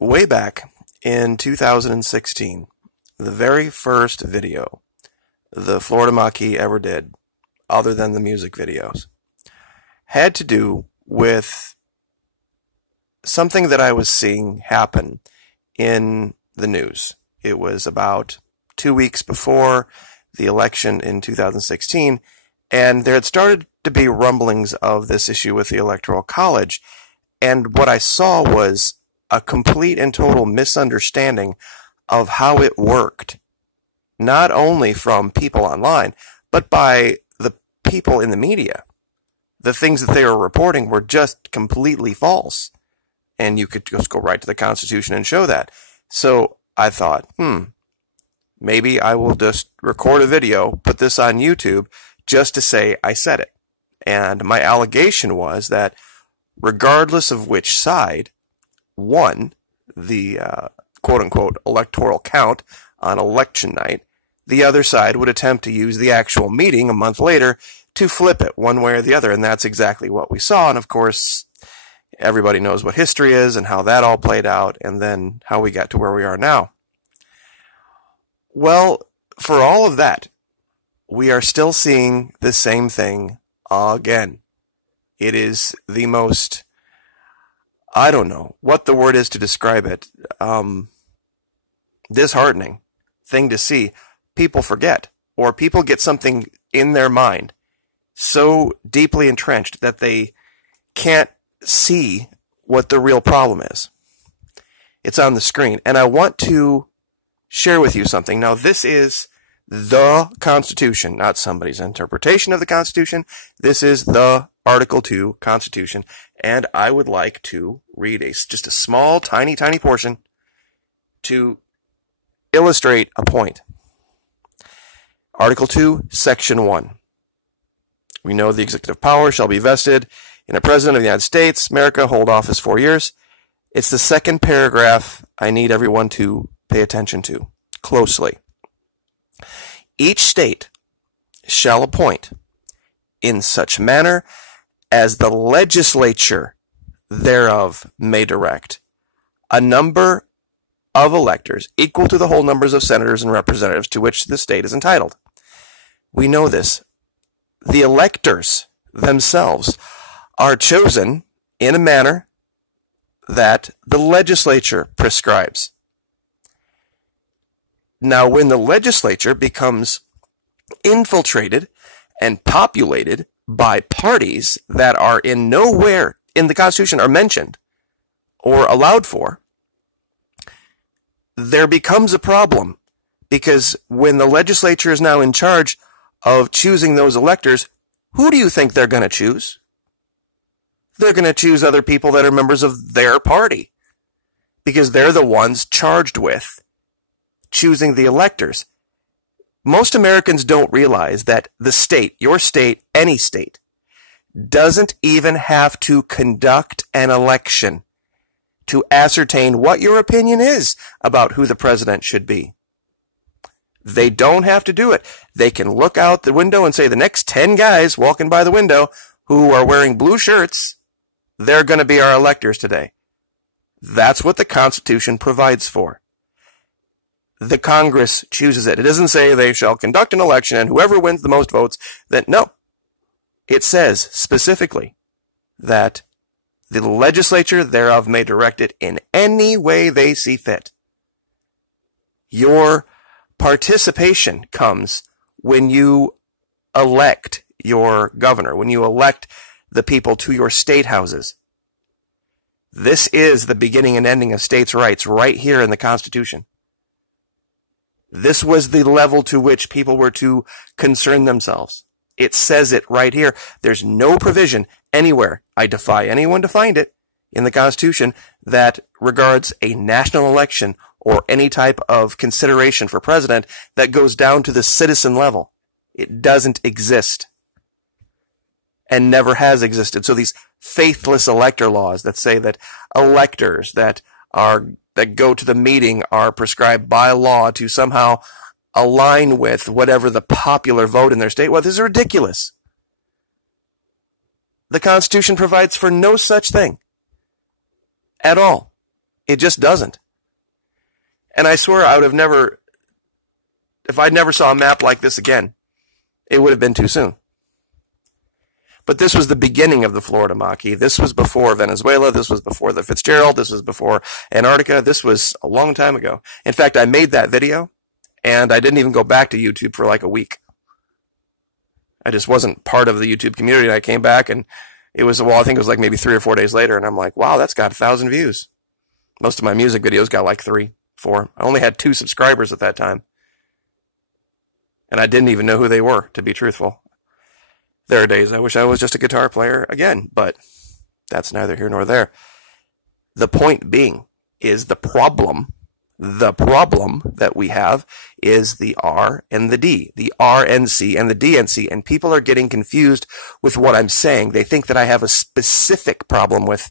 Way back in 2016, the very first video the Florida Maquis ever did, other than the music videos, had to do with something that I was seeing happen in the news. It was about 2 weeks before the election in 2016, and there had started to be rumblings of this issue with the Electoral College, and what I saw was a complete and total misunderstanding of how it worked, not only from people online, but by the people in the media. The things that they were reporting were just completely false, and you could just go right to the Constitution and show that. So I thought, maybe I will just record a video, put this on YouTube, just to say I said it. And my allegation was that regardless of which side won the quote-unquote electoral count on election night, the other side would attempt to use the actual meeting a month later to flip it one way or the other, and that's exactly what we saw. And of course, everybody knows what history is and how that all played out, and then how we got to where we are now. Well, for all of that, we are still seeing the same thing again. It is the most, I don't know what the word is to describe it, disheartening thing to see. People forget, or people get something in their mind so deeply entrenched that they can't see what the real problem is. It's on the screen, and I want to share with you something. Now, this is the Constitution, not somebody's interpretation of the Constitution. This is the Article 2 Constitution, and I would like to read just a small, tiny portion to illustrate a point. Article 2, Section 1. We know the executive power shall be vested in a President of the United States, America, hold office 4 years. It's the second paragraph I need everyone to pay attention to closely. Each state shall appoint in such manner as the legislature thereof may direct a number of electors equal to the whole numbers of senators and representatives to which the state is entitled. We know this. The electors themselves are chosen in a manner that the legislature prescribes. Now, when the legislature becomes infiltrated and populated by parties that are in nowhere in the Constitution are mentioned or allowed for, there becomes a problem, because when the legislature is now in charge of choosing those electors, who do you think they're going to choose? They're going to choose other people that are members of their party, because they're the ones charged with choosing the electors. Most Americans don't realize that the state, your state, any state, doesn't even have to conduct an election to ascertain what your opinion is about who the president should be. They don't have to do it. They can look out the window and say the next 10 guys walking by the window who are wearing blue shirts, they're going to be our electors today. That's what the Constitution provides for. The Congress chooses it. It doesn't say they shall conduct an election and whoever wins the most votes, then no. It says specifically that the legislature thereof may direct it in any way they see fit. Your participation comes when you elect your governor, when you elect the people to your state houses. This is the beginning and ending of states' rights right here in the Constitution. This was the level to which people were to concern themselves. It says it right here. There's no provision anywhere, I defy anyone to find it, in the Constitution that regards a national election or any type of consideration for president that goes down to the citizen level. It doesn't exist and never has existed. So these faithless elector laws that say that electors that go to the meeting are prescribed by law to somehow align with whatever the popular vote in their state was, is ridiculous. The Constitution provides for no such thing at all. It just doesn't. And I swear I would have never, if I never saw a map like this again, it would have been too soon. But this was the beginning of the Florida Maquis. This was before Venezuela. This was before the Fitzgerald. This was before Antarctica. This was a long time ago. In fact, I made that video, and I didn't even go back to YouTube for like a week. I just wasn't part of the YouTube community. And I came back, and it was, well, I think it was like maybe 3 or 4 days later, and I'm like, wow, that's got 1,000 views. Most of my music videos got like 3, 4. I only had 2 subscribers at that time. And I didn't even know who they were, to be truthful. There are days I wish I was just a guitar player again, but that's neither here nor there. The point being is the problem that we have is the R and the D, the RNC and the DNC, and people are getting confused with what I'm saying. They think that I have a specific problem with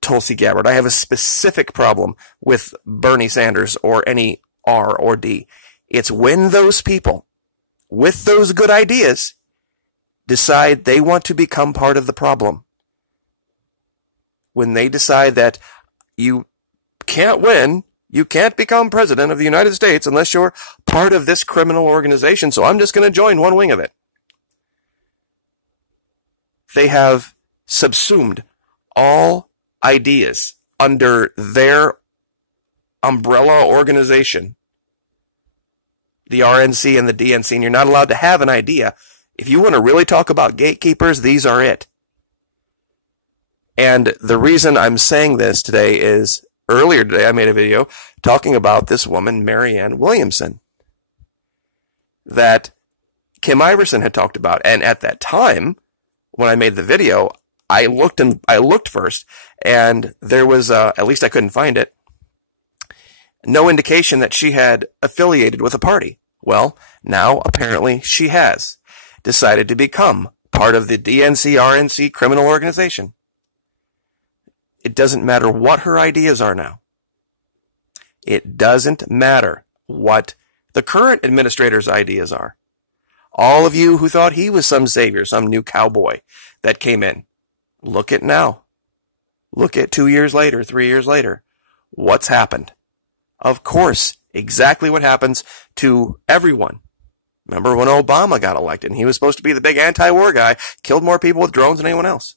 Tulsi Gabbard. I have a specific problem with Bernie Sanders or any R or D. It's when those people with those good ideas decide they want to become part of the problem. When they decide that you can't win, you can't become president of the United States unless you're part of this criminal organization, so I'm just going to join one wing of it. They have subsumed all ideas under their umbrella organization, the RNC and the DNC, and you're not allowed to have an idea. If you want to really talk about gatekeepers, these are it. And the reason I'm saying this today is, earlier today I made a video talking about this woman, Marianne Williamson, that Kim Iverson had talked about. And at that time, when I made the video, I looked first, and there was, at least I couldn't find it, no indication that she had affiliated with a party. Well, now apparently she has decided to become part of the DNC, RNC criminal organization. It doesn't matter what her ideas are now. It doesn't matter what the current administrator's ideas are. All of you who thought he was some savior, some new cowboy that came in, look at now. Look at 2 years later, 3 years later. What's happened? Of course, exactly what happens to everyone. Remember when Obama got elected and he was supposed to be the big anti-war guy, killed more people with drones than anyone else.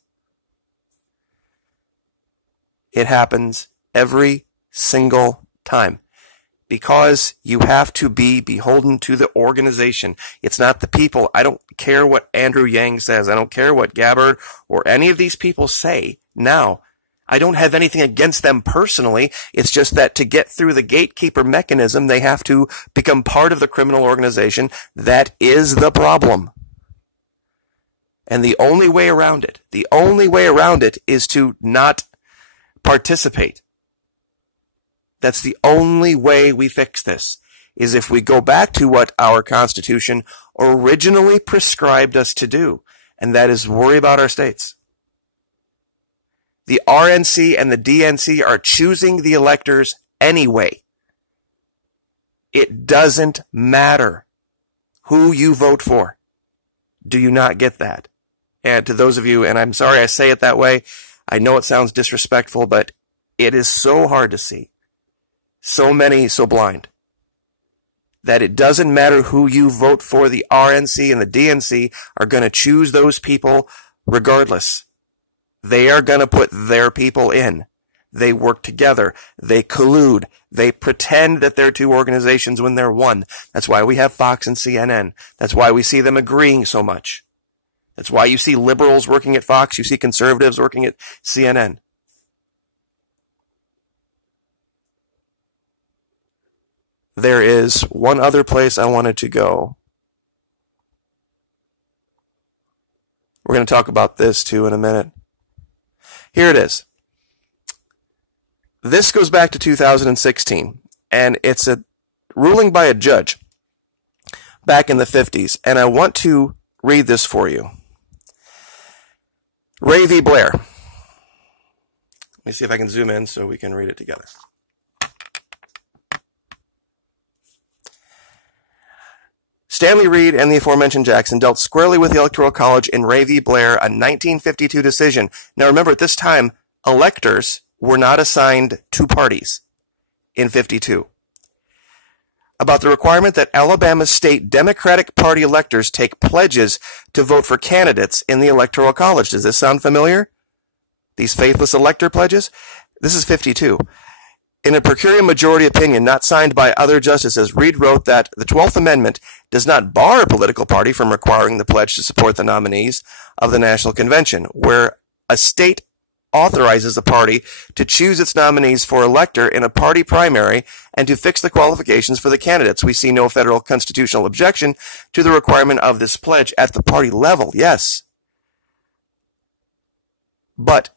It happens every single time because you have to be beholden to the organization. It's not the people. I don't care what Andrew Yang says. I don't care what Gabbard or any of these people say now. I don't have anything against them personally. It's just that to get through the gatekeeper mechanism, they have to become part of the criminal organization. That is the problem. And the only way around it is to not participate. That's the only way we fix this, is if we go back to what our Constitution originally prescribed us to do, and that is worry about our states. The RNC and the DNC are choosing the electors anyway. It doesn't matter who you vote for. Do you not get that? And to those of you, and I'm sorry I say it that way, I know it sounds disrespectful, but it is so hard to see. So many so blind. That it doesn't matter who you vote for. The RNC and the DNC are going to choose those people regardless. They are going to put their people in. They work together. They collude. They pretend that they're two organizations when they're one. That's why we have Fox and CNN. That's why we see them agreeing so much. That's why you see liberals working at Fox. You see conservatives working at CNN. There is one other place I wanted to go. We're going to talk about this too in a minute. Here it is. This goes back to 2016, and it's a ruling by a judge back in the 50s, and I want to read this for you. Ray v. Blair. Let me see if I can zoom in so we can read it together. Stanley Reed and the aforementioned Jackson dealt squarely with the Electoral College in Ray v. Blair, a 1952 decision. Now remember, at this time, electors were not assigned to parties in 52. About the requirement that Alabama state Democratic Party electors take pledges to vote for candidates in the Electoral College. Does this sound familiar? These faithless elector pledges? This is 52. In a per curiam majority opinion not signed by other justices, Reed wrote that the 12th Amendment does not bar a political party from requiring the pledge to support the nominees of the National Convention, where a state authorizes the party to choose its nominees for elector in a party primary and to fix the qualifications for the candidates. We see no federal constitutional objection to the requirement of this pledge at the party level, yes. But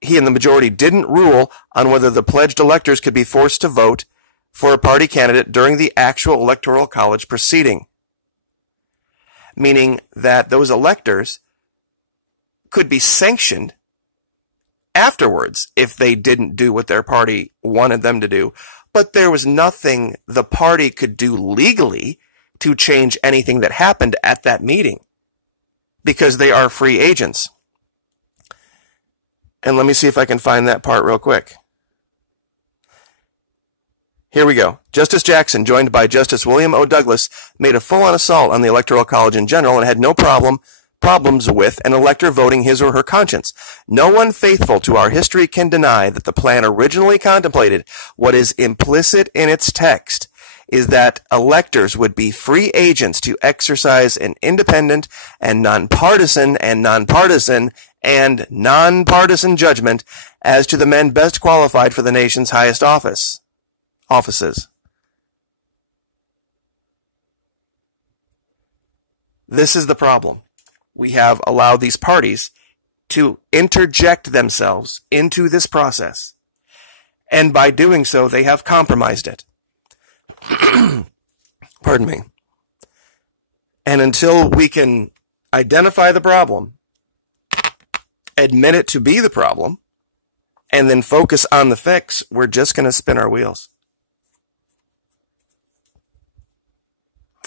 he and the majority didn't rule on whether the pledged electors could be forced to vote for a party candidate during the actual Electoral College proceeding, meaning that those electors could be sanctioned afterwards if they didn't do what their party wanted them to do. But there was nothing the party could do legally to change anything that happened at that meeting because they are free agents. And let me see if I can find that part real quick. Here we go. Justice Jackson, joined by Justice William O. Douglas, made a full-on assault on the Electoral College in general and had no problems with an elector voting his or her conscience. No one faithful to our history can deny that the plan originally contemplated what is implicit in its text is that electors would be free agents to exercise an independent and nonpartisan judgment as to the men best qualified for the nation's highest offices. This is the problem. We have allowed these parties to interject themselves into this process. And by doing so, they have compromised it. Pardon me. And until we can identify the problem, admit it to be the problem, and then focus on the fix, we're just going to spin our wheels.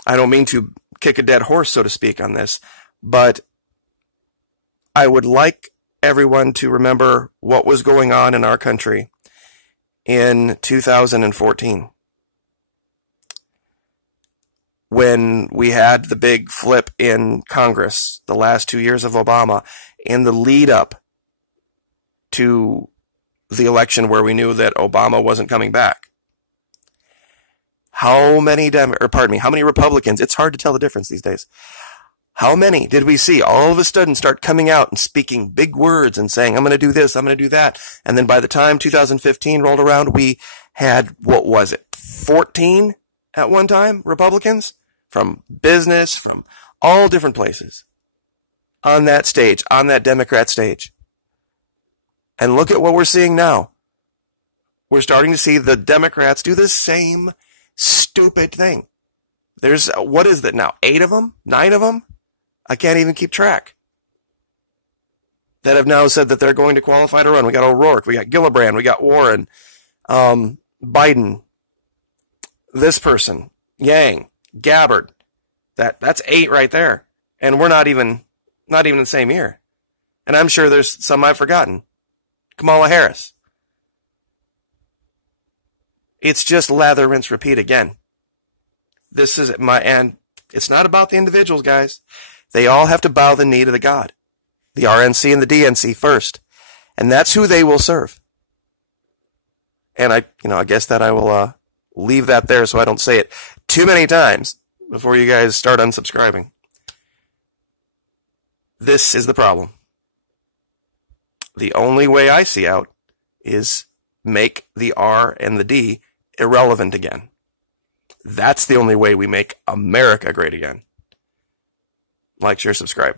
I don't mean to kick a dead horse, so to speak, on this, but I would like everyone to remember what was going on in our country in 2014 when we had the big flip in Congress, the last 2 years of Obama, in the lead up to the election where we knew that Obama wasn't coming back. How many Republicans, it's hard to tell the difference these days. How many did we see all of a sudden start coming out and speaking big words and saying, I'm going to do this, I'm going to do that. And then by the time 2015 rolled around, we had, 14 at one time, Republicans from business, from all different places on that stage, on that Democrat stage. And look at what we're seeing now. We're starting to see the Democrats do the same stupid thing. There's, what is that now? 8 of them? 9 of them? I can't even keep track. That have now said that they're going to qualify to run. We got O'Rourke, we got Gillibrand, we got Warren, Biden, this person, Yang, Gabbard. That's 8 right there. And we're not even the same year. And I'm sure there's some I've forgotten. Kamala Harris. It's just lather, rinse, repeat again. This is and it's not about the individuals, guys. They all have to bow the knee to the God. The RNC and the DNC first. And that's who they will serve. And I guess that I will leave that there so I don't say it too many times before you guys start unsubscribing. This is the problem. The only way I see out is make the R and the D irrelevant again. That's the only way we make America great again. Like, share, subscribe.